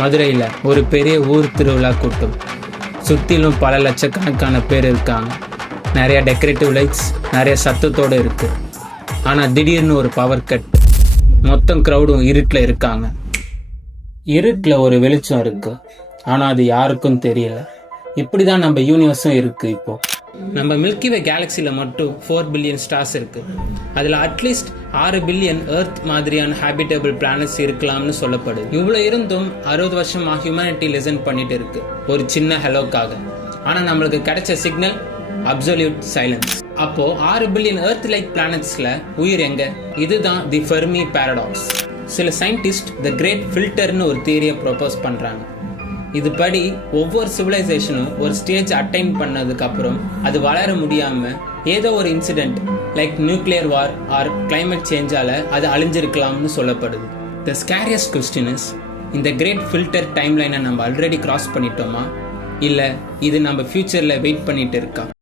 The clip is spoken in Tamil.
மதுரையில் ஒரு பெரிய ஊர் திருவிழா கூட்டம். சுற்றிலும் பல லட்சக்கணக்கான பேர் இருக்காங்க. நிறைய டெக்கரேட்டிவ் லைட்ஸ், நிறைய சத்தத்தோடு இருக்குது. ஆனால் திடீர்னு ஒரு பவர் கட். மொத்தம் க்ரௌடும் இருட்டில் இருக்காங்க. இருட்டில் ஒரு வெளிச்சம் இருக்குது, ஆனால் அது யாருக்கும் தெரியல. இப்படி தான் நம்ம யூனிவர்ஸும் இருக்குது. இப்போது நம்ம மில்கிவே கேலக்சியில் மட்டும் 4 பில்லியன் ஸ்டார்ஸ் இருக்குது. அதில் அட்லீஸ்ட் 6 பில்லியன் எர்த் மாதிரியான ஹேபிட்டபிள் பிளானட்ஸ் இருக்கலாம்னு சொல்லப்படுது. இவ்வளோ இருந்தும் 60 வருஷமாக ஹியூமனிட்டி லிசன் பண்ணிட்டு இருக்கு ஒரு சின்ன ஹெலோக்காக. ஆனால் நம்மளுக்கு கிடைச்ச சிக்னல் அப்சல்யூட் சைலன்ஸ். அப்போ 6 பில்லியன் எர்த் லைக் பிளானட்ஸ்ல உயிர் எங்க? இதுதான் தி ஃபெர்மி பாரடாக்ஸ். சில சயின்டிஸ்ட் த கிரேட் ஃபில்டர்னு ஒரு தியரியை ப்ரொபோஸ் பண்றாங்க. இதுபடி ஒவ்வொரு சிவிலைசேஷனும் ஒரு ஸ்டேஜ் அட்டைன் பண்ணதுக்கு அப்புறம் அது வளர முடியாம ஏதோ ஒரு incident like nuclear war or climate சேஞ்சால அது அழிஞ்சிருக்கலாம்னு சொல்லப்படுது. த ஸ்கேரியஸ்ட் கொஸ்டின் இஸ், இந்த கிரேட் ஃபில்டர் டைம் லைனை நம்ம ஆல்ரெடி கிராஸ் பண்ணிட்டோமா, இல்லை இது நம்ம ஃபியூச்சரில் வெயிட் பண்ணிட்டு இருக்கா?